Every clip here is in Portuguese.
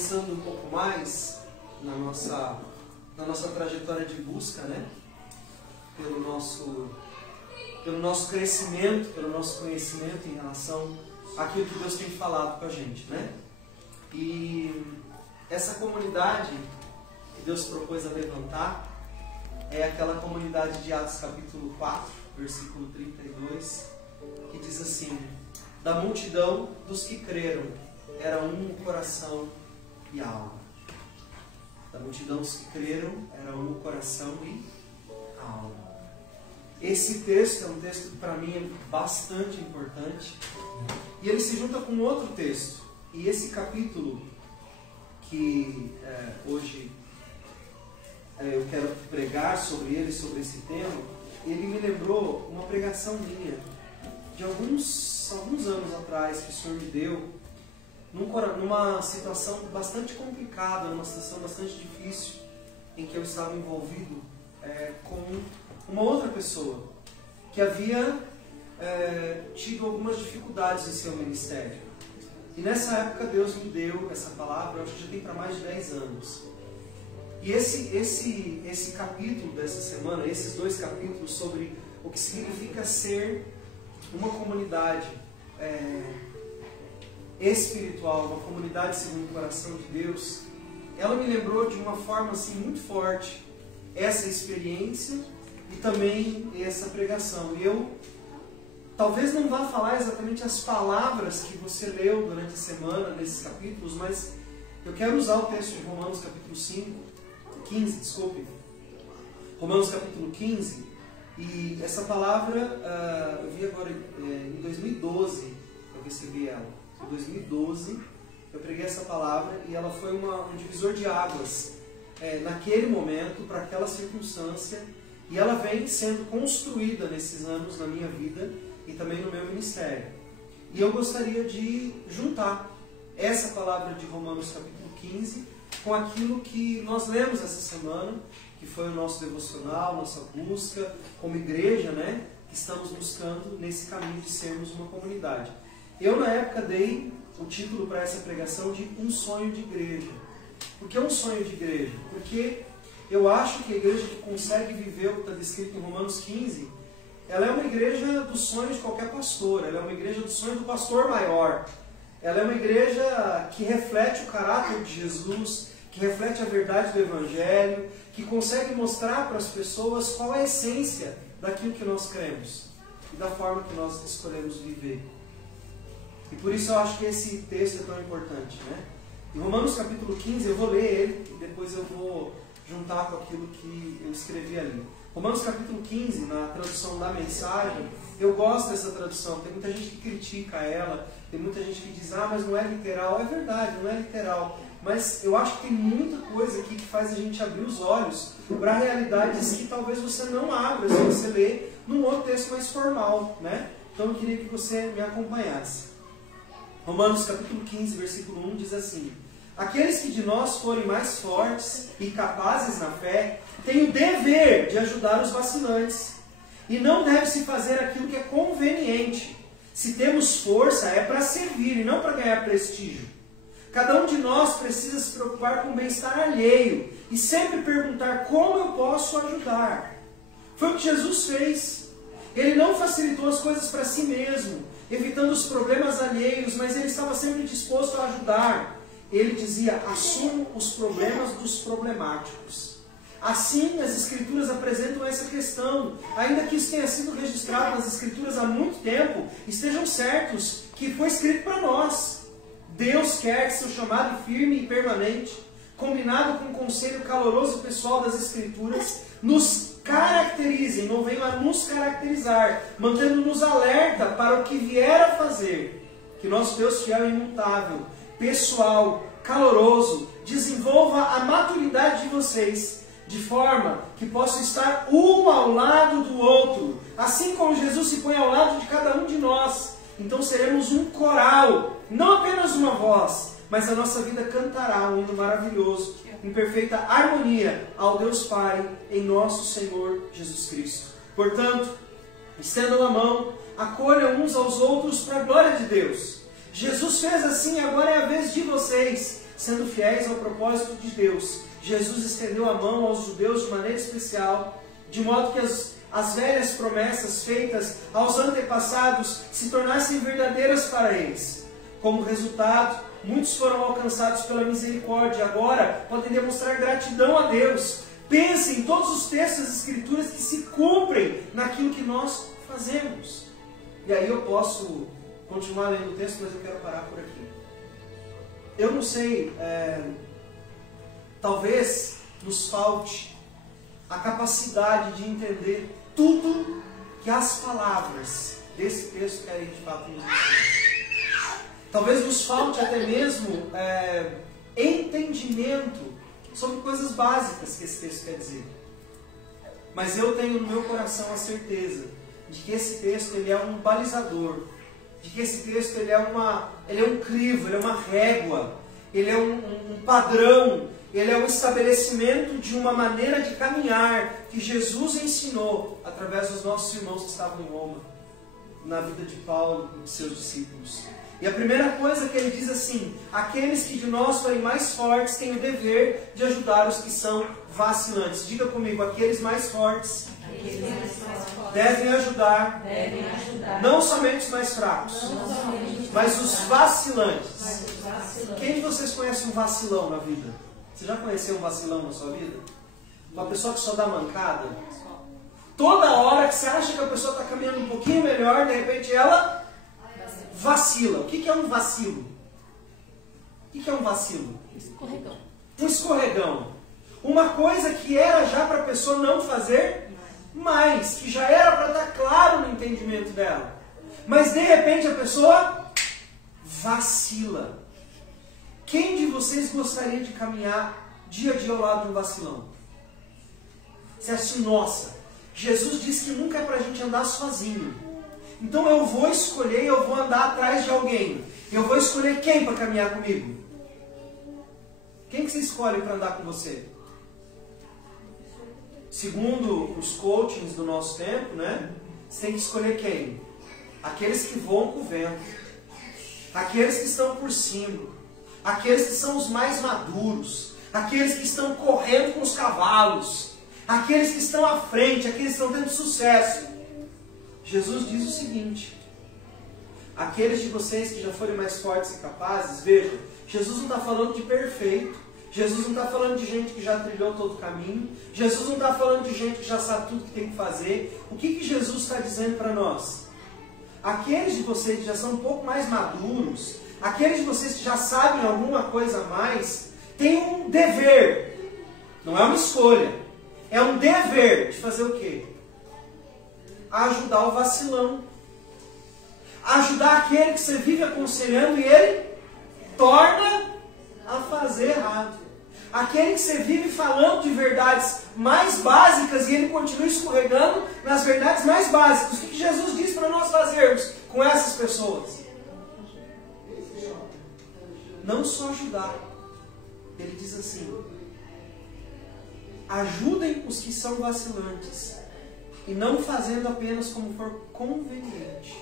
avançando um pouco mais na nossa trajetória de busca, né? Pelo nosso crescimento, pelo nosso conhecimento em relação àquilo que Deus tem falado com a gente, né? E essa comunidade que Deus propôs a levantar é aquela comunidade de Atos capítulo 4, versículo 32, que diz assim: da multidão dos que creram era um coração e alma. Da multidão dos que creram era um coração e alma. Esse texto é um texto que para mim é bastante importante, e ele se junta com outro texto. E esse capítulo que hoje eu quero pregar sobre ele, sobre esse tema, ele me lembrou uma pregação minha de alguns anos atrás, que o Senhor me deu numa situação bastante complicada, numa situação bastante difícil, em que eu estava envolvido com uma outra pessoa que havia tido algumas dificuldades em seu ministério. E nessa época Deus me deu essa palavra, eu acho que já tem para mais de 10 anos. E esse capítulo dessa semana, esses 2 capítulos sobre o que significa ser uma comunidade espiritual, uma comunidade segundo o coração de Deus, ela me lembrou de uma forma assim muito forte essa experiência e também essa pregação. E eu talvez não vá falar exatamente as palavras que você leu durante a semana nesses capítulos, mas eu quero usar o texto de Romanos capítulo 15, Romanos capítulo 15, e essa palavra eu vi agora em 2012, eu recebi ela. Em 2012 eu preguei essa palavra e ela foi um divisor de águas naquele momento, para aquela circunstância, e ela vem sendo construída nesses anos na minha vida e também no meu ministério. E eu gostaria de juntar essa palavra de Romanos capítulo 15 com aquilo que nós lemos essa semana, que foi o nosso devocional, nossa busca como igreja, né? Que estamos buscando nesse caminho de sermos uma comunidade. Eu, na época, dei o título para essa pregação de Um Sonho de Igreja. Por que um sonho de igreja? Porque eu acho que a igreja que consegue viver o que está descrito em Romanos 15, ela é uma igreja do sonho de qualquer pastor, ela é uma igreja do sonho do pastor maior. Ela é uma igreja que reflete o caráter de Jesus, que reflete a verdade do Evangelho, que consegue mostrar para as pessoas qual é a essência daquilo que nós cremos e da forma que nós escolhemos viver. E por isso eu acho que esse texto é tão importante, né? Em Romanos capítulo 15, eu vou ler ele e depois eu vou juntar com aquilo que eu escrevi ali. Romanos capítulo 15, na tradução da Mensagem, eu gosto dessa tradução. Tem muita gente que critica ela, tem muita gente que diz, mas não é literal. É verdade, não é literal. Mas eu acho que tem muita coisa aqui que faz a gente abrir os olhos para realidades que talvez você não abra se você ler num outro texto mais formal, né? Então eu queria que você me acompanhasse. Romanos capítulo 15, versículo 1 diz assim: aqueles que de nós forem mais fortes e capazes na fé, têm o dever de ajudar os vacilantes. E não deve-se fazer aquilo que é conveniente. Se temos força, é para servir e não para ganhar prestígio. Cada um de nós precisa se preocupar com o bem-estar alheio e sempre perguntar como eu posso ajudar. Foi o que Jesus fez. Ele não facilitou as coisas para si mesmo, evitando os problemas alheios, mas ele estava sempre disposto a ajudar. Ele dizia, assumo os problemas dos problemáticos. Assim, as Escrituras apresentam essa questão. Ainda que isso tenha sido registrado nas Escrituras há muito tempo, estejam certos que foi escrito para nós. Deus quer que seu chamado firme e permanente, combinado com o conselho caloroso e pessoal das Escrituras, nos caracterizem, não venham a nos caracterizar, mantendo-nos alerta para o que vier a fazer. Que nosso Deus fiel e imutável, pessoal, caloroso, desenvolva a maturidade de vocês, de forma que possam estar um ao lado do outro, assim como Jesus se põe ao lado de cada um de nós. Então seremos um coral, não apenas uma voz, mas a nossa vida cantará um hino maravilhoso, em perfeita harmonia ao Deus Pai, em nosso Senhor Jesus Cristo. Portanto, estendam a mão, acolham uns aos outros para a glória de Deus. Jesus fez assim, agora é a vez de vocês. sendo fiéis ao propósito de Deus. Jesus estendeu a mão aos judeus de maneira especial, de modo que as velhas promessas feitas aos antepassados se tornassem verdadeiras para eles. Como resultado, muitos foram alcançados pela misericórdia. Agora podem demonstrar gratidão a Deus. Pense em todos os textos das Escrituras que se cumprem naquilo que nós fazemos. E aí eu posso continuar lendo o texto, mas eu quero parar por aqui. Eu não sei, talvez nos falte a capacidade de entender tudo que as palavras desse texto querem de fato nos ensinar. Talvez nos falte até mesmo entendimento sobre coisas básicas que esse texto quer dizer. Mas eu tenho no meu coração a certeza de que esse texto ele é um balizador, de que esse texto ele é um crivo, ele é uma régua, ele é um padrão, ele é um estabelecimento de uma maneira de caminhar que Jesus ensinou através dos nossos irmãos que estavam em Roma, na vida de Paulo e de seus discípulos. E a primeira coisa que ele diz assim: aqueles que de nós forem mais fortes têm o dever de ajudar os que são vacilantes. Diga comigo, aqueles mais fortes devem ajudar não somente os mais fracos, mas os vacilantes. Quem de vocês conhece um vacilão na vida? Você já conheceu um vacilão na sua vida? Uma pessoa que só dá mancada? Toda hora que você acha que a pessoa está caminhando um pouquinho melhor, de repente ela vacila. O que é um vacilo? O que é um vacilo? Escorregão. Um escorregão. Uma coisa que era já para a pessoa não fazer mais, que já era para estar claro no entendimento dela. Mas de repente a pessoa vacila. Quem de vocês gostaria de caminhar dia a dia ao lado de um vacilão? Você acha assim, nossa, Jesus disse que nunca é para a gente andar sozinho. Então eu vou escolher, eu vou andar atrás de alguém. Eu vou escolher quem para caminhar comigo? Quem que você escolhe para andar com você? Segundo os coachings do nosso tempo, né? Você tem que escolher quem? Aqueles que voam com o vento. Aqueles que estão por cima. Aqueles que são os mais maduros. Aqueles que estão correndo com os cavalos. Aqueles que estão à frente. Aqueles que estão tendo sucesso. Jesus diz o seguinte: aqueles de vocês que já forem mais fortes e capazes, vejam, Jesus não está falando de perfeito, Jesus não está falando de gente que já trilhou todo o caminho, Jesus não está falando de gente que já sabe tudo que tem que fazer. O que Jesus está dizendo para nós? Aqueles de vocês que já são um pouco mais maduros, aqueles de vocês que já sabem alguma coisa a mais, têm um dever, não é uma escolha, é um dever de fazer o quê? Ajudar o vacilão. Ajudar aquele que você vive aconselhando e ele torna a fazer errado. Aquele que você vive falando de verdades mais básicas e ele continua escorregando nas verdades mais básicas. O que Jesus diz para nós fazermos com essas pessoas? Não só ajudar. Ele diz assim: ajudem os que são vacilantes. E não fazendo apenas como for conveniente.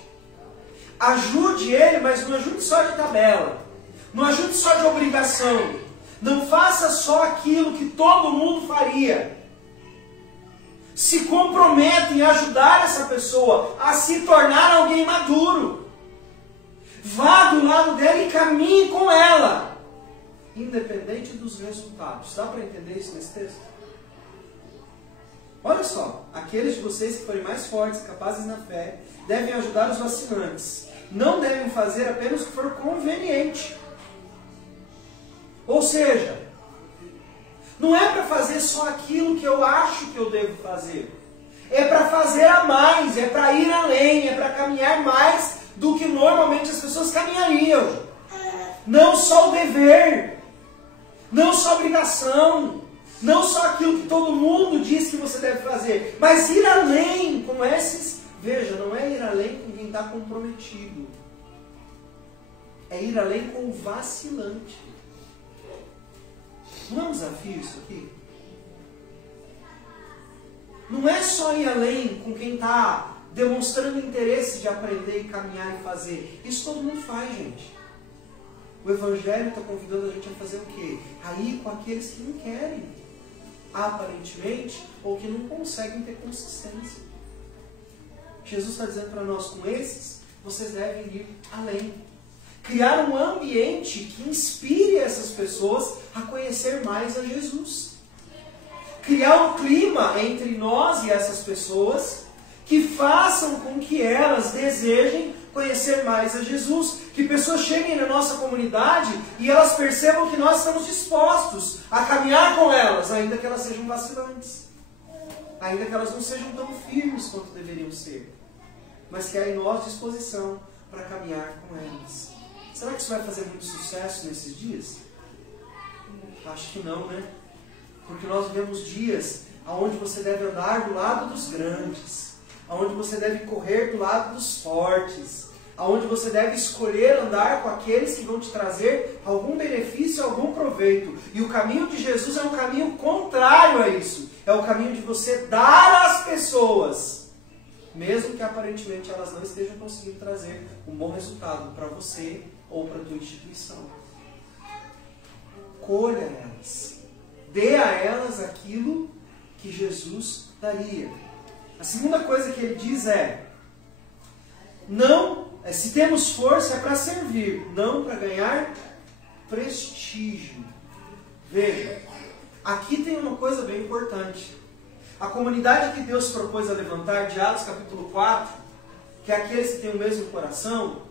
Ajude ele, mas não ajude só de tabela. Não ajude só de obrigação. Não faça só aquilo que todo mundo faria. Se comprometa em ajudar essa pessoa a se tornar alguém maduro. Vá do lado dela e caminhe com ela. Independente dos resultados. Dá para entender isso nesse texto? Olha só, aqueles de vocês que forem mais fortes e capazes na fé, devem ajudar os vacilantes. Não devem fazer apenas o que for conveniente. Ou seja, não é para fazer só aquilo que eu acho que eu devo fazer. É para fazer a mais, é para ir além, é para caminhar mais do que normalmente as pessoas caminhariam. Não só o dever, não só a obrigação, não só aquilo que todo mundo diz que você deve fazer, mas ir além com esses. Veja, não é ir além com quem está comprometido. É ir além com o vacilante. Não é um desafio isso aqui? Não é só ir além com quem está demonstrando interesse de aprender e caminhar e fazer. Isso todo mundo faz, gente. O Evangelho está convidando a gente a fazer o quê? A ir com aqueles que não querem, aparentemente, ou que não conseguem ter consistência. Jesus está dizendo para nós, com esses, vocês devem ir além. Criar um ambiente que inspire essas pessoas a conhecer mais a Jesus. Criar um clima entre nós e essas pessoas que façam com que elas desejem conhecer mais a Jesus. Que pessoas cheguem na nossa comunidade e elas percebam que nós estamos dispostos a caminhar com elas, ainda que elas sejam vacilantes. Ainda que elas não sejam tão firmes quanto deveriam ser. Mas que há em nós disposição para caminhar com elas. Será que isso vai fazer muito sucesso nesses dias? Acho que não, né? Porque nós vivemos dias onde você deve andar do lado dos grandes, onde você deve correr do lado dos fortes, onde você deve escolher andar com aqueles que vão te trazer algum benefício, algum proveito. E o caminho de Jesus é um caminho contrário a isso. É o caminho de você dar às pessoas, mesmo que aparentemente elas não estejam conseguindo trazer um bom resultado para você ou para a tua instituição. Colha elas. Dê a elas aquilo que Jesus daria. A segunda coisa que ele diz é: se temos força é para servir, não para ganhar prestígio. Veja, aqui tem uma coisa bem importante. A comunidade que Deus propôs a levantar, de Atos capítulo 4, que é aqueles que têm o mesmo coração,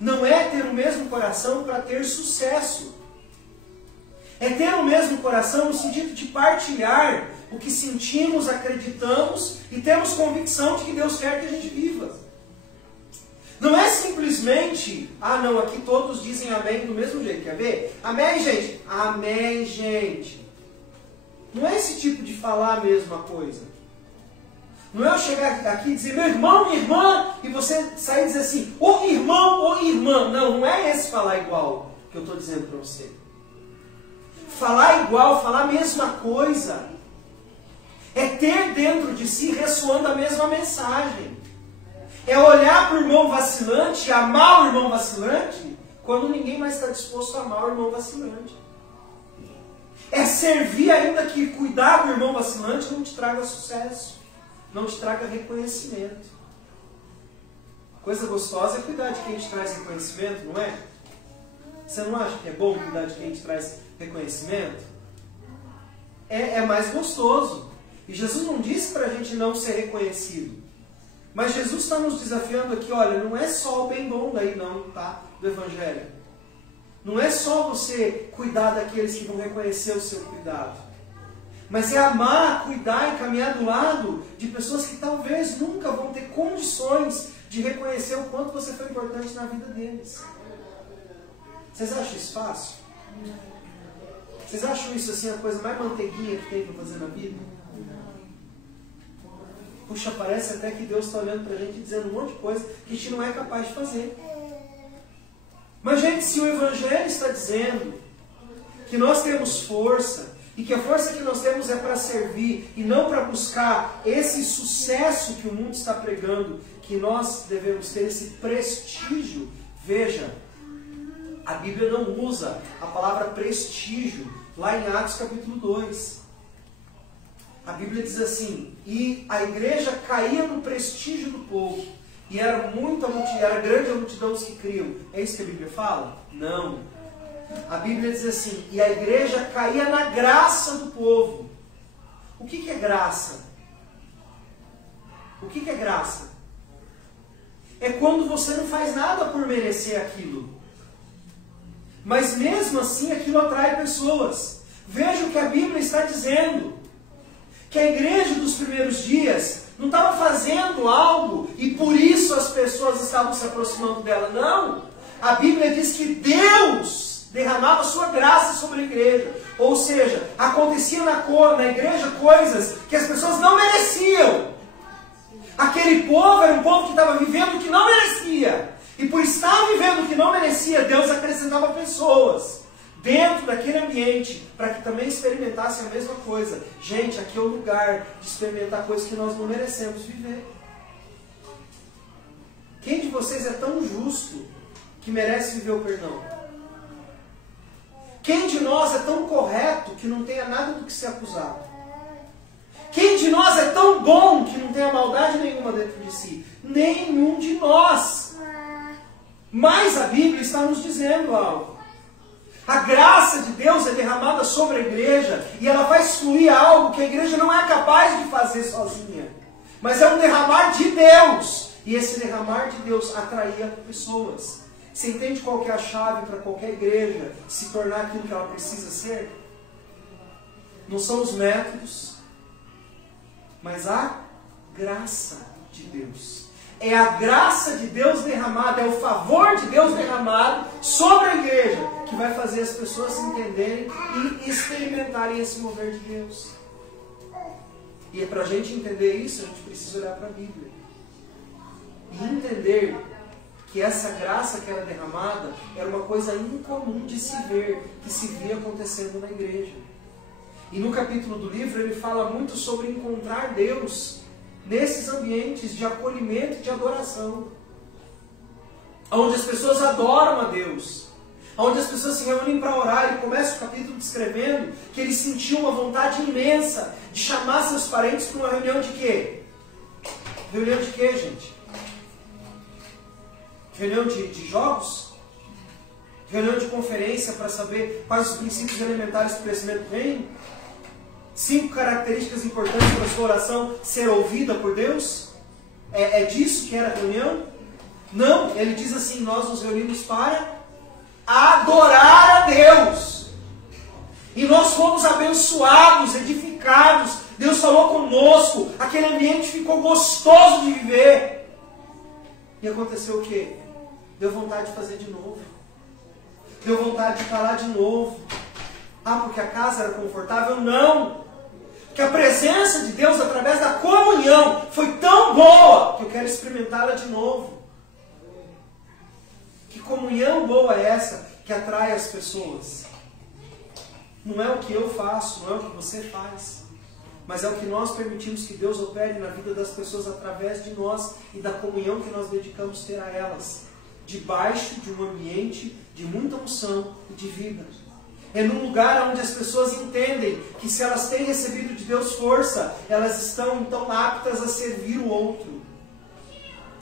não é ter o mesmo coração para ter sucesso. É ter o mesmo coração no sentido de partilhar o que sentimos, acreditamos e temos convicção de que Deus quer que a gente viva. Não é simplesmente, não, aqui todos dizem amém do mesmo jeito, quer ver? Amém, gente? Amém, gente. Não é esse tipo de falar a mesma coisa. Não é eu chegar aqui e dizer, meu irmão, minha irmã, e você sair e dizer assim, ô irmão, ô irmã. Não é esse falar igual que eu estou dizendo para você. Falar igual, falar a mesma coisa, é ter dentro de si ressoando a mesma mensagem. É olhar para o irmão vacilante, amar o irmão vacilante, quando ninguém mais está disposto a amar o irmão vacilante. É servir ainda que cuidar do irmão vacilante não te traga sucesso, não te traga reconhecimento. Coisa gostosa é cuidar de quem te traz reconhecimento, não é? Você não acha que é bom cuidar de quem te traz reconhecimento? É mais gostoso. E Jesus não disse para a gente não ser reconhecido. Mas Jesus está nos desafiando aqui, olha, não é só o bem bom daí não, tá? Do Evangelho. Não é só você cuidar daqueles que vão reconhecer o seu cuidado. Mas é amar, cuidar e caminhar do lado de pessoas que talvez nunca vão ter condições de reconhecer o quanto você foi importante na vida deles. Vocês acham isso fácil? Vocês acham isso assim a coisa mais manteiguinha que tem para fazer na vida? Puxa, parece até que Deus está olhando para a gente e dizendo um monte de coisa que a gente não é capaz de fazer. Mas, gente, se o Evangelho está dizendo que nós temos força, e que a força que nós temos é para servir, e não para buscar esse sucesso que o mundo está pregando, que nós devemos ter esse prestígio, veja, a Bíblia não usa a palavra prestígio lá em Atos capítulo 2. A Bíblia diz assim, e a igreja caía no prestígio do povo, e era grande a multidão dos que criam. É isso que a Bíblia fala? Não. A Bíblia diz assim, e a igreja caía na graça do povo. O que é graça? O que é graça? É quando você não faz nada por merecer aquilo. Mas mesmo assim aquilo atrai pessoas. Veja o que a Bíblia está dizendo. Que a igreja dos primeiros dias não estava fazendo algo e por isso as pessoas estavam se aproximando dela. Não. A Bíblia diz que Deus derramava sua graça sobre a igreja. Ou seja, acontecia na igreja coisas que as pessoas não mereciam. Aquele povo era um povo que estava vivendo o que não merecia. E por estar vivendo o que não merecia, Deus acrescentava pessoas dentro daquele ambiente para que também experimentassem a mesma coisa. Gente, aqui é o lugar de experimentar coisas que nós não merecemos viver. Quem de vocês é tão justo que merece viver o perdão? Quem de nós é tão correto que não tenha nada do que ser acusado? Quem de nós é tão bom que não tenha maldade nenhuma dentro de si? Nenhum de nós. Mas a Bíblia está nos dizendo algo. A graça de Deus é derramada sobre a igreja e ela vai fluir algo que a igreja não é capaz de fazer sozinha. Mas é um derramar de Deus. E esse derramar de Deus atraía pessoas. Você entende qual que é a chave para qualquer igreja se tornar aquilo que ela precisa ser? Não são os métodos, mas a graça de Deus. É a graça de Deus derramada, é o favor de Deus derramado sobre a igreja que vai fazer as pessoas entenderem e experimentarem esse mover de Deus. E é para a gente entender isso, a gente precisa olhar para a Bíblia. E entender que essa graça que era derramada era uma coisa incomum de se ver, que se via acontecendo na igreja. E no capítulo do livro ele fala muito sobre encontrar Deus nesses ambientes de acolhimento e de adoração, onde as pessoas adoram a Deus, onde as pessoas se reúnem para orar. Ele começa o capítulo descrevendo que ele sentiu uma vontade imensa de chamar seus parentes para uma reunião de quê? Reunião de quê, gente? Reunião de jogos? Reunião de conferência para saber quais os princípios elementares do crescimento do reino? 5 características importantes para a sua oração ser ouvida por Deus? É disso que era a reunião? Não, ele diz assim: nós nos reunimos para adorar a Deus. E nós fomos abençoados, edificados. Deus falou conosco. Aquele ambiente ficou gostoso de viver. E aconteceu o quê? Deu vontade de fazer de novo. Deu vontade de falar de novo. Ah, porque a casa era confortável? Não! Que a presença de Deus através da comunhão foi tão boa que eu quero experimentá-la de novo. Que comunhão boa é essa que atrai as pessoas? Não é o que eu faço, não é o que você faz, mas é o que nós permitimos que Deus opere na vida das pessoas através de nós e da comunhão que nós dedicamos ter a elas, debaixo de um ambiente de muita unção e de vida. É num lugar onde as pessoas entendem que se elas têm recebido de Deus força, elas estão então aptas a servir o outro.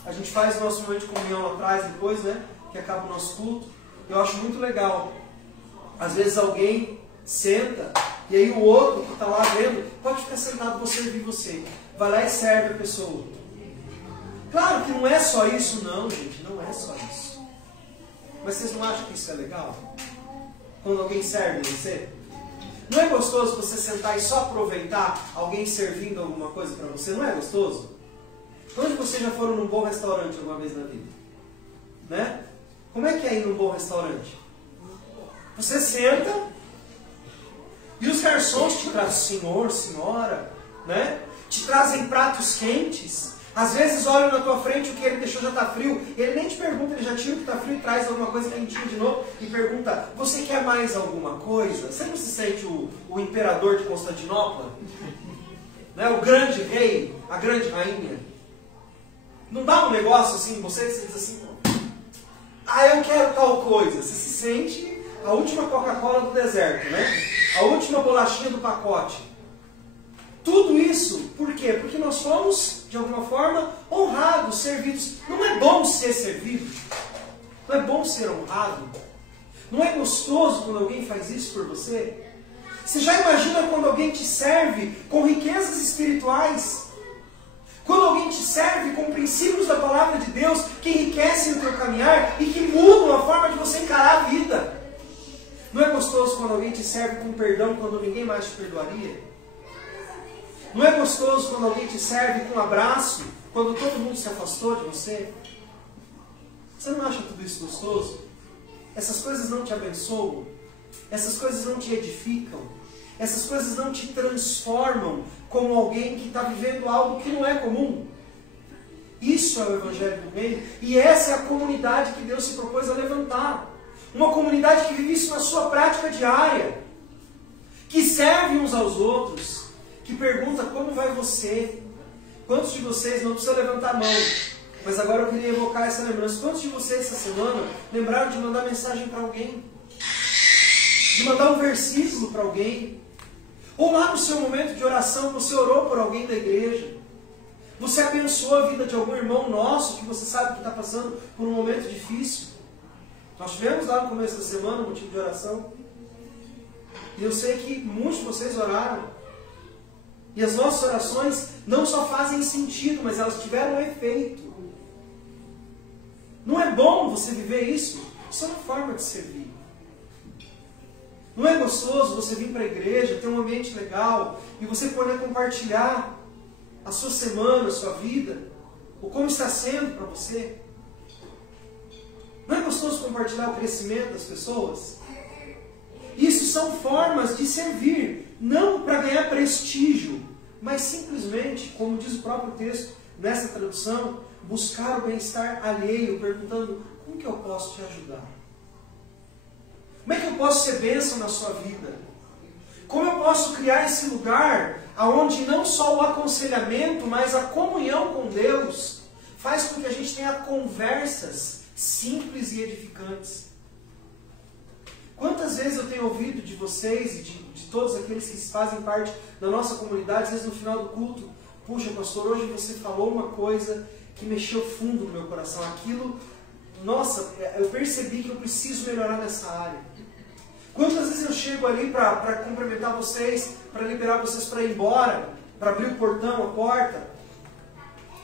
A gente faz o nosso momento de comunhão lá atrás, depois, né, que acaba o nosso culto. Eu acho muito legal. Às vezes alguém senta e aí o outro que está lá vendo, pode ficar sentado, vou servir você. Vai lá e serve a pessoa. Claro que não é só isso, não, gente. Não é só isso. Mas vocês não acham que isso é legal? Quando alguém serve você? Não é gostoso você sentar e só aproveitar alguém servindo alguma coisa para você? Não é gostoso? Onde vocês já foram num bom restaurante alguma vez na vida? Né? Como é que é ir num bom restaurante? Você senta e os garçons te trazem, senhor, senhora, né? Te trazem pratos quentes. Às vezes olham na tua frente, o que ele deixou já está frio. Ele nem te pergunta, ele já tira o que está frio e traz alguma coisa quentinha de novo. E pergunta, você quer mais alguma coisa? Você não se sente o imperador de Constantinopla? Né? O grande rei, a grande rainha? Não dá um negócio assim, você diz assim, ah, eu quero tal coisa. Você se sente a última Coca-Cola do deserto, né? A última bolachinha do pacote. Tudo isso, por quê? Porque nós fomos, de alguma forma, honrados, servidos. Não é bom ser servido? Não é bom ser honrado? Não é gostoso quando alguém faz isso por você? Você já imagina quando alguém te serve com riquezas espirituais? Quando alguém te serve com princípios da palavra de Deus que enriquecem o teu caminhar e que mudam a forma de você encarar a vida? Não é gostoso quando alguém te serve com perdão quando ninguém mais te perdoaria? Não é gostoso quando alguém te serve com um abraço, quando todo mundo se afastou de você? Você não acha tudo isso gostoso? Essas coisas não te abençoam? Essas coisas não te edificam? Essas coisas não te transformam como alguém que está vivendo algo que não é comum? Isso é o Evangelho do Reino e essa é a comunidade que Deus se propôs a levantar. Uma comunidade que vive isso na sua prática diária, que serve uns aos outros, que pergunta como vai você. Quantos de vocês, não precisa levantar a mão, mas agora eu queria evocar essa lembrança. Quantos de vocês essa semana lembraram de mandar mensagem para alguém? de mandar um versículo para alguém. Ou lá no seu momento de oração, você orou por alguém da igreja. Você abençoou a vida de algum irmão nosso que você sabe que está passando por um momento difícil. Nós tivemos lá no começo da semana um motivo de oração. E eu sei que muitos de vocês oraram. E as nossas orações não só fazem sentido, mas elas tiveram um efeito. Não é bom você viver isso? Isso é uma forma de servir. Não é gostoso você vir para a igreja, ter um ambiente legal e você poder compartilhar a sua semana, a sua vida, ou como está sendo para você? Não é gostoso compartilhar o crescimento das pessoas? Isso são formas de servir, não para ganhar prestígio, mas simplesmente, como diz o próprio texto nessa tradução, buscar o bem-estar alheio, perguntando: como que eu posso te ajudar? Como é que eu posso ser bênção na sua vida? Como eu posso criar esse lugar onde não só o aconselhamento, mas a comunhão com Deus faz com que a gente tenha conversas simples e edificantes? Quantas vezes eu tenho ouvido de vocês e de todos aqueles que fazem parte da nossa comunidade, às vezes no final do culto: puxa, pastor, hoje você falou uma coisa que mexeu fundo no meu coração. Aquilo, nossa, eu percebi que eu preciso melhorar nessa área. Quantas vezes eu chego ali para cumprimentar vocês, para liberar vocês para ir embora, para abrir o portão, a porta,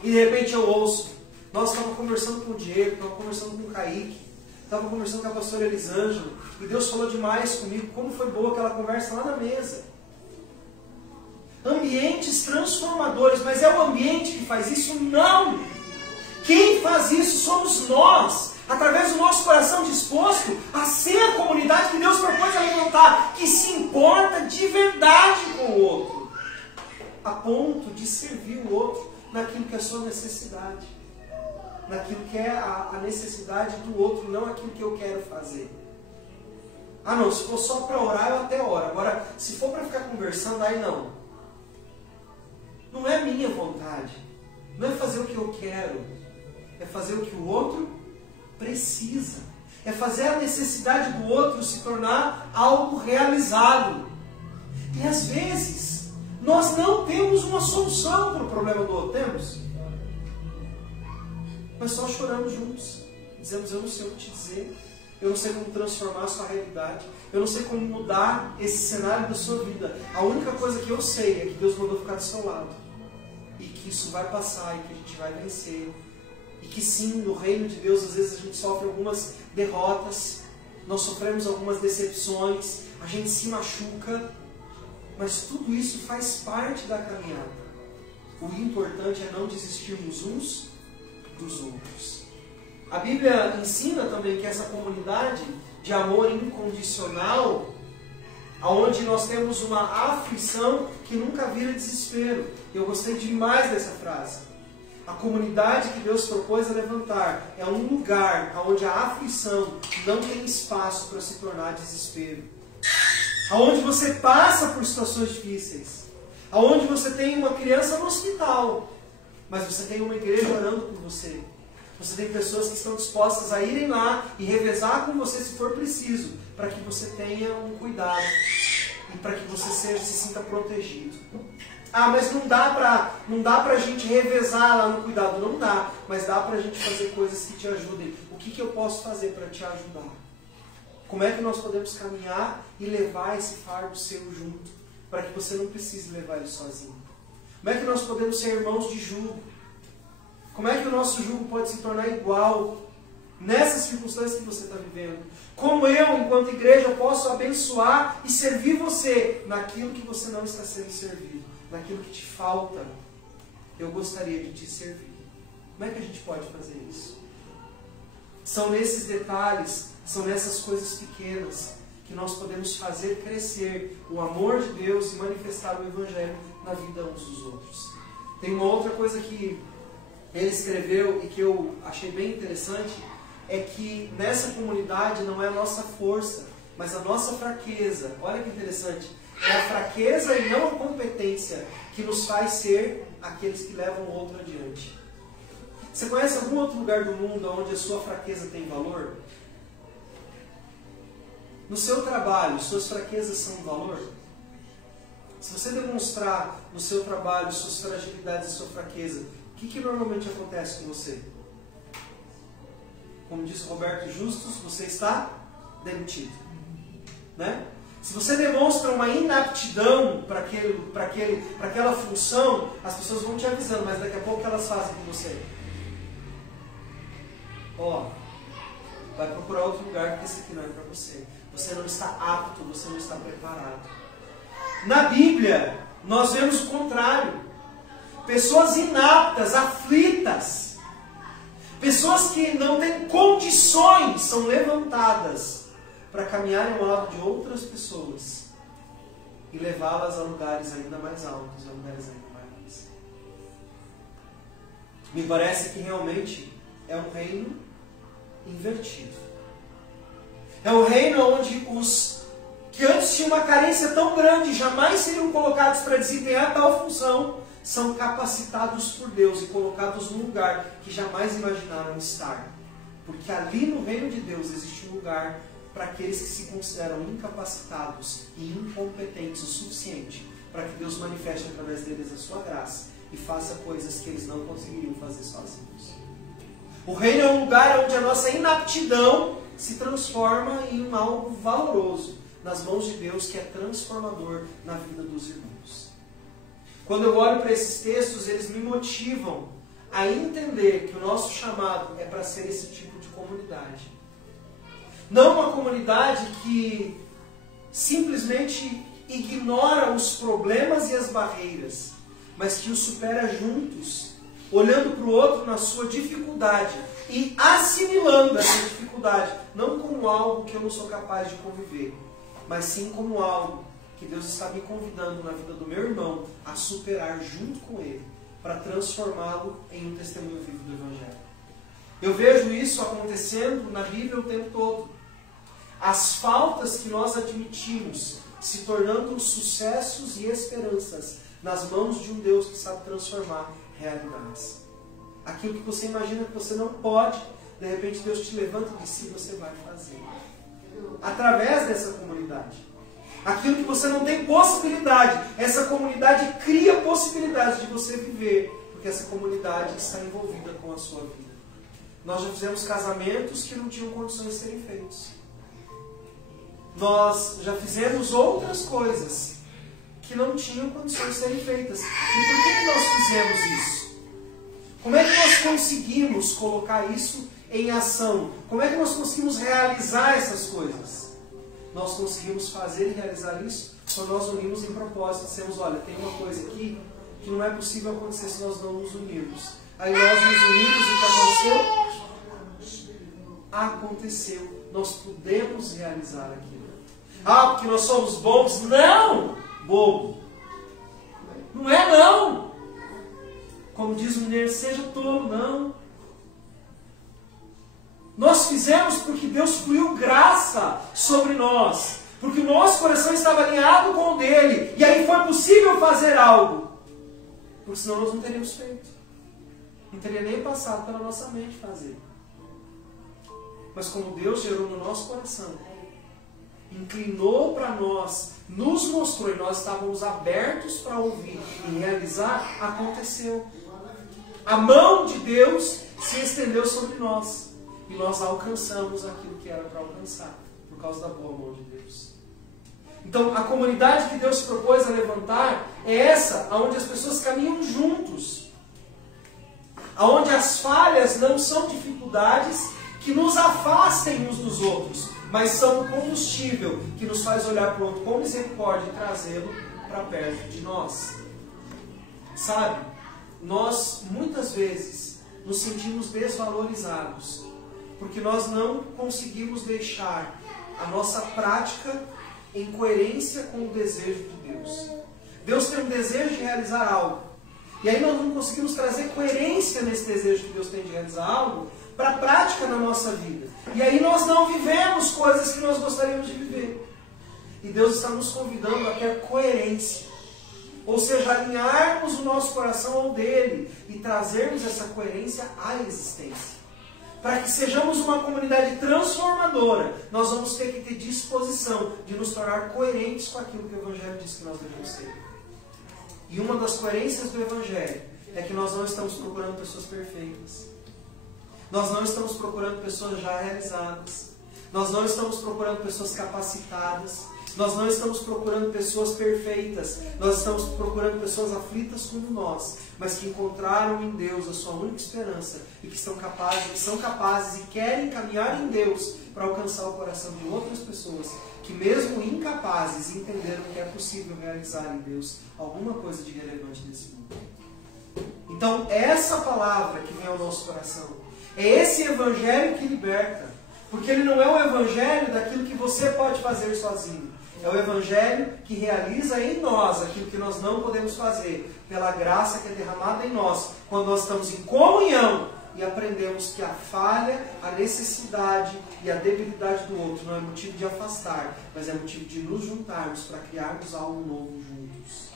e de repente eu ouço: nossa, estava conversando com o Diego, estava conversando com o Kaique, estava conversando com a pastora Elisângela, e Deus falou demais comigo. Como foi boa aquela conversa lá na mesa. Ambientes transformadores, mas é o ambiente que faz isso? Não! Quem faz isso somos nós, através do nosso coração disposto a ser a comunidade que Deus propôs a levantar, que se importa de verdade com o outro, a ponto de servir o outro naquilo que é a sua necessidade, naquilo que é a necessidade do outro, não aquilo que eu quero fazer. Ah não, se for só para orar, eu até oro. Agora, se for para ficar conversando, aí não. Não é minha vontade, não é fazer o que eu quero, é fazer o que o outro precisa. É fazer a necessidade do outro se tornar algo realizado. E às vezes, nós não temos uma solução para o problema do outro. Temos? Mas só choramos juntos. Dizemos: eu não sei o que te dizer. Eu não sei como transformar a sua realidade. Eu não sei como mudar esse cenário da sua vida. A única coisa que eu sei é que Deus mandou ficar do seu lado. E que isso vai passar e que a gente vai vencer. E que sim, no reino de Deus, às vezes a gente sofre algumas derrotas, nós sofremos algumas decepções, a gente se machuca, mas tudo isso faz parte da caminhada. O importante é não desistirmos uns dos outros. A Bíblia ensina também que essa comunidade de amor incondicional, onde nós temos uma aflição que nunca vira desespero. Eu gostei demais dessa frase. A comunidade que Deus propôs a levantar é um lugar onde a aflição não tem espaço para se tornar desespero. Onde você passa por situações difíceis. Onde você tem uma criança no hospital, mas você tem uma igreja orando por você. Você tem pessoas que estão dispostas a irem lá e revezar com você se for preciso, para que você tenha um cuidado e para que você se sinta protegido. Ah, mas não dá pra gente revezar lá no cuidado. Não dá, mas dá pra gente fazer coisas que te ajudem. O que eu posso fazer para te ajudar? Como é que nós podemos caminhar e levar esse fardo seu junto, para que você não precise levar ele sozinho? Como é que nós podemos ser irmãos de jugo? Como é que o nosso jugo pode se tornar igual nessas circunstâncias que você está vivendo? Como eu, enquanto igreja, posso abençoar e servir você naquilo que você não está sendo servido, naquilo que te falta? Eu gostaria de te servir. Como é que a gente pode fazer isso? São nesses detalhes, são nessas coisas pequenas que nós podemos fazer crescer o amor de Deus e manifestar o Evangelho na vida uns dos outros. Tem uma outra coisa que ele escreveu e que eu achei bem interessante, é que nessa comunidade não é a nossa força, mas a nossa fraqueza. Olha que interessante. É a fraqueza e não a competência que nos faz ser aqueles que levam o outro adiante. Você conhece algum outro lugar do mundo onde a sua fraqueza tem valor? No seu trabalho, suas fraquezas são um valor? Se você demonstrar no seu trabalho suas fragilidades e sua fraqueza, o que normalmente acontece com você? Como disse Roberto Justus, você está demitido. Né? Se você demonstra uma inaptidão para aquela função, as pessoas vão te avisando, mas daqui a pouco elas fazem com você. Ó, vai procurar outro lugar porque esse aqui não é para você. Você não está apto, você não está preparado. Na Bíblia, nós vemos o contrário. Pessoas inaptas, aflitas, pessoas que não têm condições são levantadas para caminharem ao lado de outras pessoas e levá-las a lugares ainda mais altos, a lugares ainda maiores. Me parece que realmente é um reino invertido. É um reino onde os que antes tinham uma carência tão grande, jamais seriam colocados para desempenhar tal função, são capacitados por Deus e colocados num lugar que jamais imaginaram estar. Porque ali no reino de Deus existe um lugar para aqueles que se consideram incapacitados e incompetentes o suficiente para que Deus manifeste através deles a sua graça e faça coisas que eles não conseguiriam fazer sozinhos. O reino é um lugar onde a nossa inaptidão se transforma em algo valoroso nas mãos de Deus, que é transformador na vida dos irmãos. Quando eu olho para esses textos, eles me motivam a entender que o nosso chamado é para ser esse tipo de comunidade. Não uma comunidade que simplesmente ignora os problemas e as barreiras, mas que os supera juntos, olhando para o outro na sua dificuldade e assimilando essa dificuldade, não como algo que eu não sou capaz de conviver, mas sim como algo que Deus está me convidando na vida do meu irmão a superar junto com ele, para transformá-lo em um testemunho vivo do Evangelho. Eu vejo isso acontecendo na Bíblia o tempo todo. As faltas que nós admitimos se tornando sucessos e esperanças nas mãos de um Deus que sabe transformar realidades. Aquilo que você imagina que você não pode, de repente Deus te levanta e diz se você vai fazer. Através dessa comunidade. Aquilo que você não tem possibilidade, essa comunidade cria possibilidades de você viver, porque essa comunidade está envolvida com a sua vida. Nós já fizemos casamentos que não tinham condições de serem feitos. Nós já fizemos outras coisas que não tinham condições de serem feitas. E por que nós fizemos isso? Como é que nós conseguimos colocar isso em ação? Como é que nós conseguimos realizar essas coisas? Nós conseguimos fazer e realizar isso quando nós unimos em propósito. Dissemos, olha, tem uma coisa aqui que não é possível acontecer se nós não nos unirmos. Aí nós nos unimos e o que aconteceu? Aconteceu. Nós pudemos realizar aquilo. Ah, porque nós somos bobos? Não! Bobo. Não é não. Como diz o mineiro, seja tolo, não. Nós fizemos porque Deus fluiu graça sobre nós. Porque o nosso coração estava alinhado com o dele. E aí foi possível fazer algo. Porque senão nós não teríamos feito. Não teria nem passado pela nossa mente fazer. Mas como Deus gerou no nosso coração, inclinou para nós, nos mostrou e nós estávamos abertos para ouvir e realizar, aconteceu. A mão de Deus se estendeu sobre nós e nós alcançamos aquilo que era para alcançar, por causa da boa mão de Deus. Então, a comunidade que Deus propôs a levantar é essa, onde as pessoas caminham juntos, onde as falhas não são dificuldades que nos afastem uns dos outros, mas são o combustível que nos faz olhar para o outro com misericórdia e trazê-lo para perto de nós. Sabe, nós muitas vezes nos sentimos desvalorizados, porque nós não conseguimos deixar a nossa prática em coerência com o desejo de Deus. Deus tem um desejo de realizar algo, e aí nós não conseguimos trazer coerência nesse desejo que Deus tem de realizar algo para a prática na nossa vida. E aí nós não vivemos coisas que nós gostaríamos de viver. E Deus está nos convidando a ter coerência. Ou seja, alinharmos o nosso coração ao dele e trazermos essa coerência à existência. para que sejamos uma comunidade transformadora, nós vamos ter que ter disposição de nos tornar coerentes com aquilo que o Evangelho diz que nós devemos ser. E uma das coerências do Evangelho é que nós não estamos procurando pessoas perfeitas. Nós não estamos procurando pessoas já realizadas. Nós não estamos procurando pessoas capacitadas. Nós não estamos procurando pessoas perfeitas. Nós estamos procurando pessoas aflitas como nós, mas que encontraram em Deus a sua única esperança e que são capazes e querem caminhar em Deus para alcançar o coração de outras pessoas que, mesmo incapazes, entenderam que é possível realizar em Deus alguma coisa de relevante nesse mundo. Então, essa palavra que vem ao nosso coração é esse Evangelho que liberta, porque ele não é o Evangelho daquilo que você pode fazer sozinho. É o Evangelho que realiza em nós aquilo que nós não podemos fazer, pela graça que é derramada em nós, quando nós estamos em comunhão e aprendemos que a falha, a necessidade e a debilidade do outro não é motivo de afastar, mas é motivo de nos juntarmos para criarmos algo novo juntos.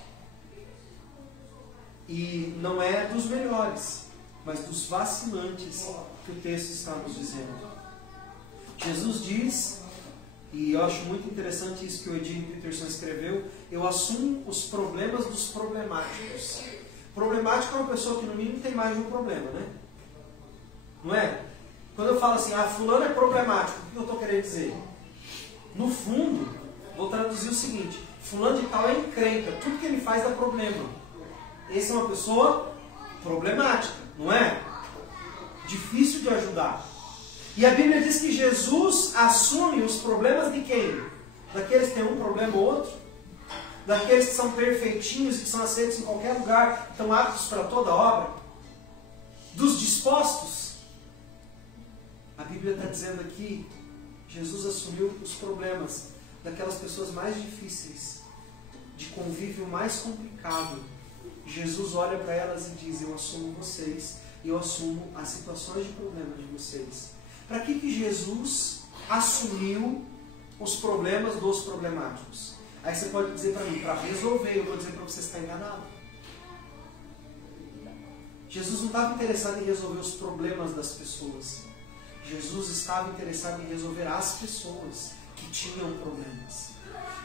E não é dos melhores, mas dos vacilantes que o texto está nos dizendo. Jesus diz, e eu acho muito interessante isso que o Eugene Peterson escreveu, eu assumo os problemas dos problemáticos. Problemático é uma pessoa que no mínimo tem mais de um problema, né? Não é? Quando eu falo assim, fulano é problemático, o que eu estou querendo dizer? No fundo, vou traduzir o seguinte, fulano de tal é encrenca, tudo que ele faz dá problema. Essa é uma pessoa problemática, não é? Difícil de ajudar. E a Bíblia diz que Jesus assume os problemas de quem? Daqueles que têm um problema ou outro? Daqueles que são perfeitinhos e que são aceitos em qualquer lugar, que estão aptos para toda obra? Dos dispostos? A Bíblia está dizendo aqui, Jesus assumiu os problemas daquelas pessoas mais difíceis, de convívio mais complicado. Jesus olha para elas e diz, eu assumo vocês, e eu assumo as situações de problema de vocês. Para que Jesus assumiu os problemas dos problemáticos? Aí você pode dizer para mim, para resolver, eu vou dizer para você, está enganado. Jesus não estava interessado em resolver os problemas das pessoas. Jesus estava interessado em resolver as pessoas que tinham problemas.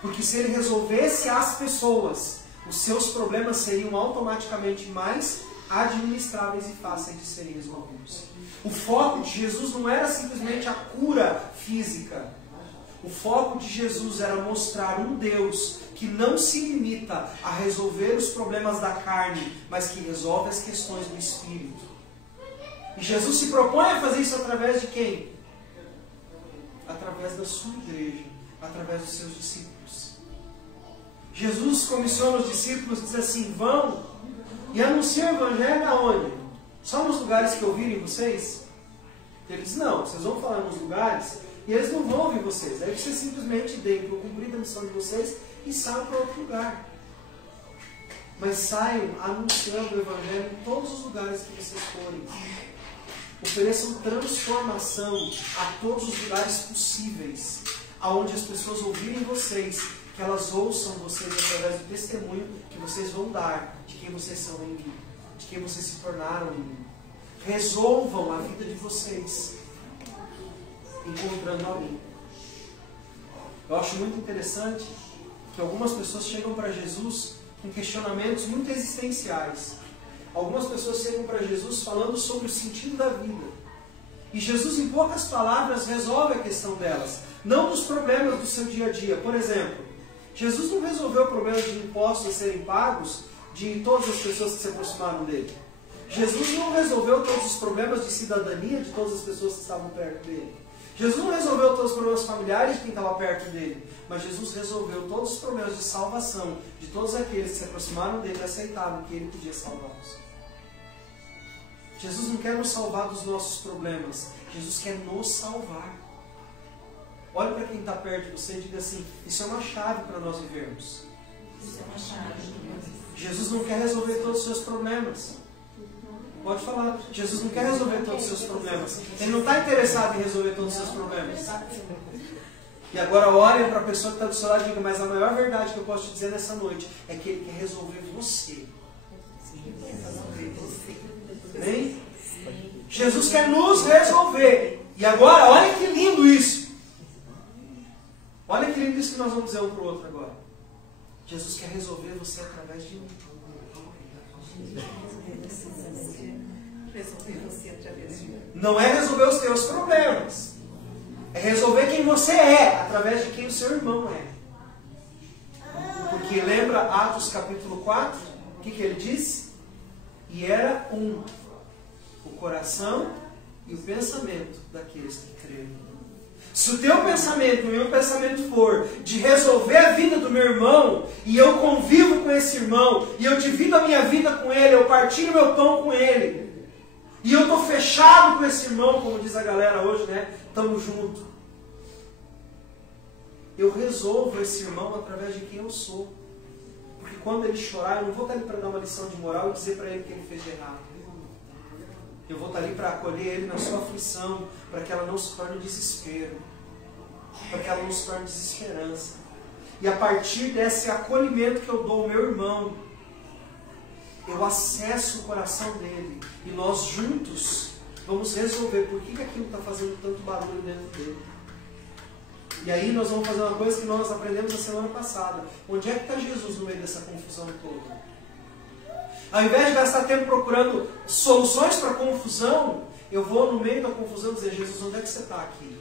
Porque se ele resolvesse as pessoas, os seus problemas seriam automaticamente mais administráveis e fáceis de serem resolvidos. O foco de Jesus não era simplesmente a cura física. O foco de Jesus era mostrar um Deus que não se limita a resolver os problemas da carne, mas que resolve as questões do Espírito. E Jesus se propõe a fazer isso através de quem? Através da sua igreja, através dos seus discípulos. Jesus comissiona os discípulos e diz assim, vão e anunciam o Evangelho aonde? Só nos lugares que ouvirem vocês? Ele diz, não, vocês vão falar nos lugares e eles não vão ouvir vocês. Aí vocês simplesmente deem para cumprir a missão de vocês e saiam para outro lugar. Mas saiam anunciando o Evangelho em todos os lugares que vocês forem. Ofereçam transformação a todos os lugares possíveis, aonde as pessoas ouvirem vocês, que elas ouçam vocês através do testemunho que vocês vão dar de quem vocês são em mim, de quem vocês se tornaram em mim. Resolvam a vida de vocês encontrando alguém. Eu acho muito interessante que algumas pessoas chegam para Jesus com questionamentos muito existenciais. Algumas pessoas chegam para Jesus falando sobre o sentido da vida. E Jesus, em poucas palavras, resolve a questão delas. Não dos problemas do seu dia a dia. Por exemplo, Jesus não resolveu o problema de impostos a serem pagos de todas as pessoas que se aproximaram dele. Jesus não resolveu todos os problemas de cidadania de todas as pessoas que estavam perto dele. Jesus não resolveu todos os problemas familiares de quem estava perto dele. Mas Jesus resolveu todos os problemas de salvação de todos aqueles que se aproximaram dele e aceitaram que ele podia salvá-los. Jesus não quer nos salvar dos nossos problemas. Jesus quer nos salvar. Olhe para quem está perto de você e diga assim, isso é uma chave para nós vivermos. Isso é uma chave. Jesus não quer resolver todos os seus problemas. Pode falar. Jesus não quer resolver todos os seus problemas. Ele não está interessado em resolver todos os seus problemas. E agora olhem para a pessoa que está do seu lado e diga, mas a maior verdade que eu posso te dizer nessa noite é que Ele quer resolver você. Amém? Jesus quer nos resolver. E agora, olha que lindo isso. Olha que lindo isso que nós vamos dizer um para o outro agora. Jesus quer resolver você através de mim. Não é resolver os teus problemas. É resolver quem você é, através de quem o seu irmão é. Porque lembra Atos capítulo 4? O que ele disse? E era um, o coração e o pensamento daqueles que creram. Se o teu pensamento e o meu pensamento for de resolver a vida do meu irmão, e eu convivo com esse irmão, e eu divido a minha vida com ele, eu partilho meu pão com ele, e eu estou fechado com esse irmão, como diz a galera hoje, né? Estamos juntos. Eu resolvo esse irmão através de quem eu sou. Porque quando ele chorar, eu não vou estar ali para dar uma lição de moral e dizer para ele que ele fez de errado. Eu vou estar ali para acolher ele na sua aflição, para que ela não se torne desespero, para que ela não se torne desesperança. E a partir desse acolhimento que eu dou ao meu irmão, eu acesso o coração dele. E nós juntos vamos resolver por que aquilo está fazendo tanto barulho dentro dele. E aí nós vamos fazer uma coisa que nós aprendemos na semana passada. Onde é que está Jesus no meio dessa confusão toda? Ao invés de gastar tempo procurando soluções para a confusão, eu vou no meio da confusão dizer, Jesus, onde é que você está aqui?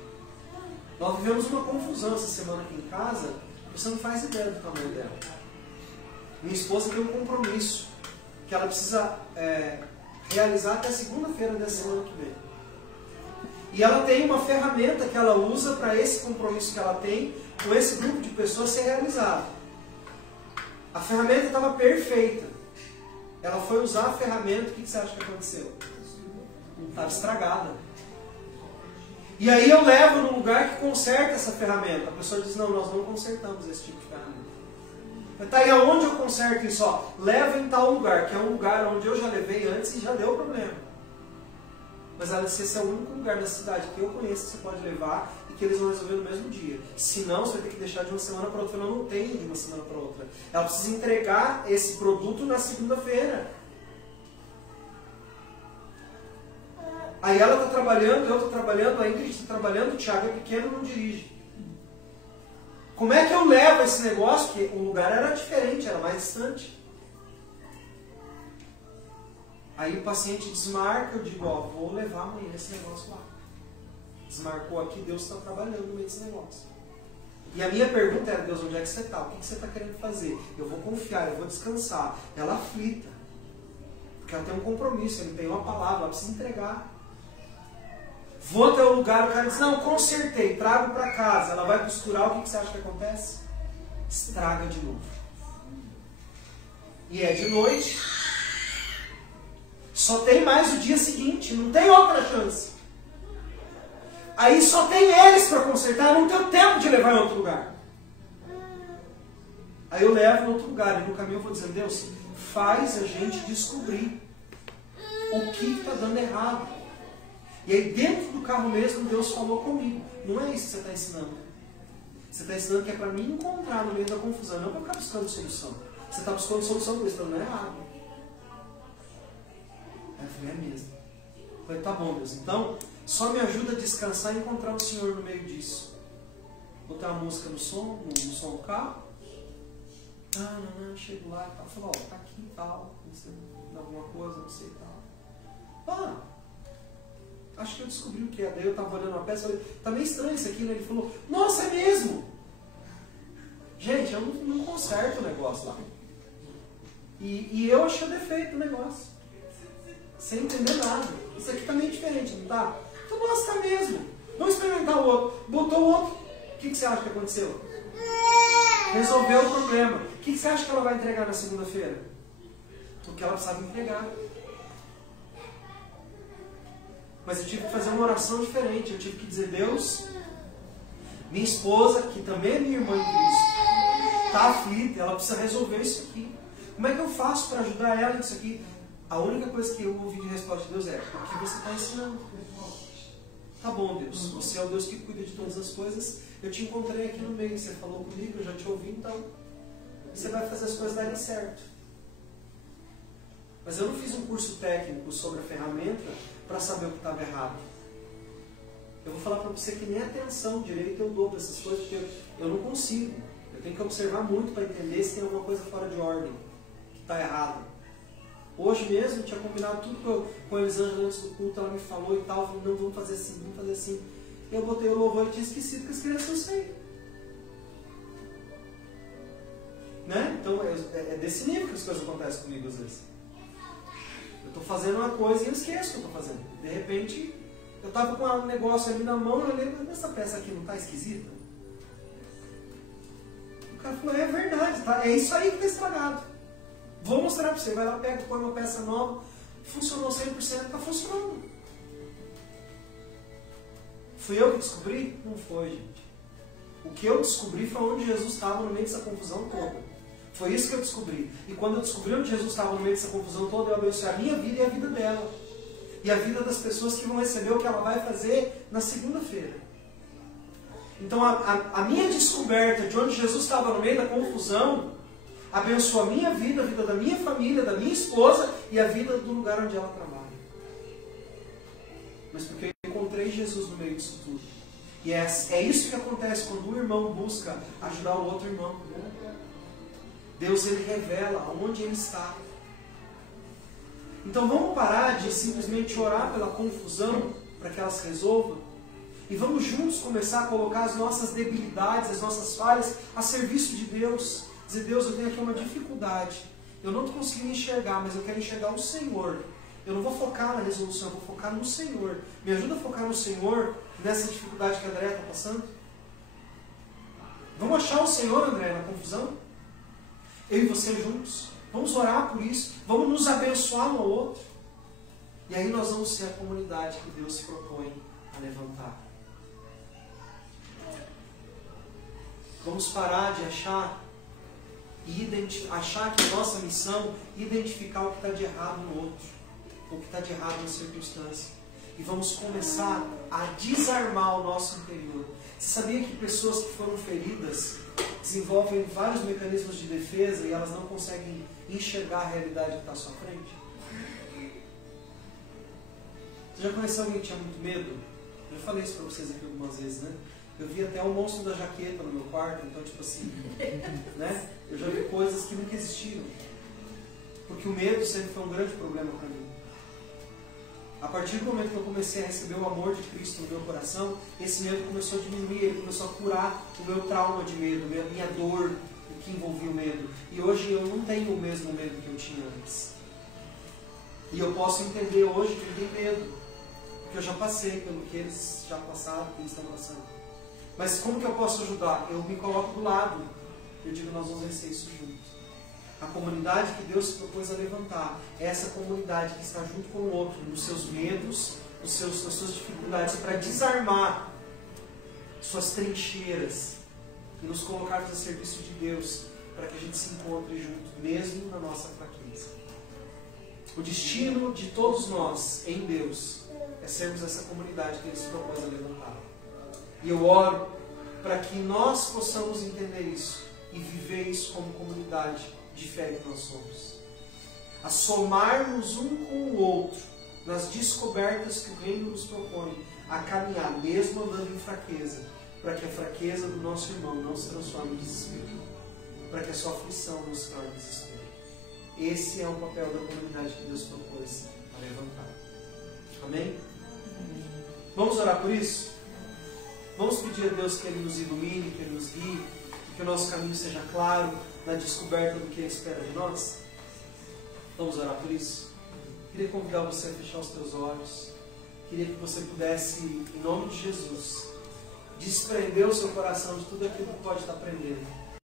Nós vivemos uma confusão essa semana aqui em casa, você não faz ideia do tamanho dela. Minha esposa tem um compromisso que ela precisa realizar até segunda-feira dessa semana que vem. E ela tem uma ferramenta que ela usa para esse compromisso que ela tem com esse grupo de pessoas ser realizado. A ferramenta estava perfeita. Ela foi usar a ferramenta, o que você acha que aconteceu? Estava estragada. E aí eu levo num lugar que conserta essa ferramenta. A pessoa diz, não, nós não consertamos esse tipo de ferramenta. Mas tá aí aonde eu conserto isso? Ó, leva em tal lugar, que é um lugar onde eu já levei antes e já deu problema. Mas ela disse, esse é o único lugar da cidade que eu conheço que você pode levar e que eles vão resolver no mesmo dia. Se não, você vai ter que deixar de uma semana para outra. Eu não tenho de uma semana para outra. Ela precisa entregar esse produto na segunda-feira. Aí ela está trabalhando, eu estou trabalhando, a Ingrid está trabalhando, o Thiago é pequeno, não dirige. Como é que eu levo esse negócio? Porque o lugar era diferente, era mais distante. Aí o paciente desmarca, eu digo, ó, vou levar amanhã esse negócio lá. Desmarcou aqui, Deus está trabalhando no meio desse negócio. E a minha pergunta era, Deus, onde é que você está? O que você está querendo fazer? Eu vou confiar, eu vou descansar. Ela aflita. Porque ela tem um compromisso, ela tem uma palavra, ela precisa entregar. Vou até o lugar, o cara diz, não, consertei, trago para casa. Ela vai costurar, o que você acha que acontece? Estraga de novo. E é de noite. Só tem mais o dia seguinte, não tem outra chance. Aí só tem eles para consertar, eu não tenho tempo de levar em outro lugar. Aí eu levo em outro lugar, e no caminho eu vou dizendo, Deus, faz a gente descobrir o que está dando errado. E aí dentro do carro mesmo, Deus falou comigo. Não é isso que você está ensinando. Você está ensinando que é para mim encontrar no meio da confusão, não para ficar buscando solução. Você está buscando solução para isso, não é errado. Aí eu falei, é mesmo. Eu falei, tá bom, Deus. Então, só me ajuda a descansar e encontrar o Senhor no meio disso. Botar a música no som do carro. Chego lá e tal. Falei, ó, tá aqui e tal. Não sei, alguma coisa, não sei e tal. Acho que eu descobri o que é. Daí eu tava olhando a peça e falei, tá meio estranho isso aqui, né? Ele falou, nossa, é mesmo! Gente, eu não conserto o negócio lá. E eu achei o defeito do negócio. Sem entender nada. Isso aqui tá meio diferente, não tá? Então, nossa, tá mesmo. Vamos experimentar o outro. Botou o outro. O que você acha que aconteceu? Resolveu o problema. O que você acha que ela vai entregar na segunda-feira? O que ela precisava entregar. Mas eu tive que fazer uma oração diferente. Eu tive que dizer, Deus, minha esposa, que também é minha irmã em Cristo, está aflita, ela precisa resolver isso aqui. Como é que eu faço para ajudar ela nisso aqui? A única coisa que eu ouvi de resposta de Deus é, o que você está ensinando? Tá bom, Deus, você é o Deus que cuida de todas as coisas, eu te encontrei aqui no meio, você falou comigo, eu já te ouvi, então você vai fazer as coisas darem certo. Mas eu não fiz um curso técnico sobre a ferramenta para saber o que estava errado. Eu vou falar para você que nem atenção direito eu dou para essas coisas, porque eu não consigo. Eu tenho que observar muito para entender se tem alguma coisa fora de ordem, que está errado. Hoje mesmo eu tinha combinado tudo com a Elisângela antes do culto, ela me falou e tal, falou, não, vamos fazer assim, vamos fazer assim. Eu botei o louvor e tinha esquecido que as crianças iam sair. Né? Então é desse nível que as coisas acontecem comigo às vezes. Eu estou fazendo uma coisa e eu esqueço o que eu estou fazendo. De repente, eu estava com um negócio ali na mão e eu olhei, mas essa peça aqui não está esquisita? O cara falou, é verdade, tá? É isso aí que está estragado. Vou mostrar para você. Vai lá, pega, põe uma peça nova. Funcionou 100%, está funcionando. Fui eu que descobri? Não foi, gente. O que eu descobri foi onde Jesus estava no meio dessa confusão toda. Foi isso que eu descobri. E quando eu descobri onde Jesus estava no meio dessa confusão toda, eu abençoei a minha vida e a vida dela. E a vida das pessoas que vão receber o que ela vai fazer na segunda-feira. Então a minha descoberta de onde Jesus estava no meio da confusão abençoa a minha vida, a vida da minha família, da minha esposa e a vida do lugar onde ela trabalha. Mas porque eu encontrei Jesus no meio disso tudo. E é isso que acontece quando um irmão busca ajudar o outro irmão. Deus, ele revela onde ele está. Então vamos parar de simplesmente orar pela confusão para que ela se resolva. E vamos juntos começar a colocar as nossas debilidades, as nossas falhas a serviço de Deus. Dizer, Deus, eu tenho aqui uma dificuldade. Eu não estou conseguindo enxergar, mas eu quero enxergar o Senhor. Eu não vou focar na resolução, eu vou focar no Senhor. Me ajuda a focar no Senhor nessa dificuldade que a André está passando? Vamos achar o Senhor, André, na confusão? Eu e você juntos. Vamos orar por isso. Vamos nos abençoar um ao outro. E aí nós vamos ser a comunidade que Deus se propõe a levantar. Vamos parar de achar que a nossa missão é identificar o que está de errado no outro, o que está de errado na circunstância. E vamos começar a desarmar o nosso interior. Você sabia que pessoas que foram feridas desenvolvem vários mecanismos de defesa e elas não conseguem enxergar a realidade que está à sua frente? Você já conheceu alguém que tinha muito medo? Eu já falei isso para vocês aqui algumas vezes, né? Eu vi até o monstro da jaqueta no meu quarto, então tipo assim, né? Eu já vi coisas que nunca existiram. Porque o medo sempre foi um grande problema para mim. A partir do momento que eu comecei a receber o amor de Cristo no meu coração, esse medo começou a diminuir, ele começou a curar o meu trauma de medo, a minha dor, o que envolvia o medo. E hoje eu não tenho o mesmo medo que eu tinha antes. E eu posso entender hoje que ele tem medo, porque eu já passei pelo que eles já passaram, que eles estão passando. Mas como que eu posso ajudar? Eu me coloco do lado. Eu digo, nós vamos vencer isso juntos. A comunidade que Deus se propôs a levantar é essa comunidade que está junto com o outro, nos seus medos, nas suas dificuldades, para desarmar suas trincheiras e nos colocarmos a serviço de Deus, para que a gente se encontre junto, mesmo na nossa fraqueza. O destino de todos nós, em Deus, é sermos essa comunidade que Ele se propôs a levantar. E eu oro para que nós possamos entender isso e viver isso como comunidade de fé que nós somos. A somarmos um com o outro nas descobertas que o Reino nos propõe a caminhar, mesmo andando em fraqueza, para que a fraqueza do nosso irmão não se transforme em desespero, para que a sua aflição não se torne desespero. Esse é o papel da comunidade que Deus propôs a levantar. Amém? Vamos orar por isso? Vamos pedir a Deus que Ele nos ilumine, que Ele nos guie, que o nosso caminho seja claro na descoberta do que Ele espera de nós? Vamos orar por isso? Queria convidar você a fechar os teus olhos. Queria que você pudesse, em nome de Jesus, desprender o seu coração de tudo aquilo que pode estar prendendo.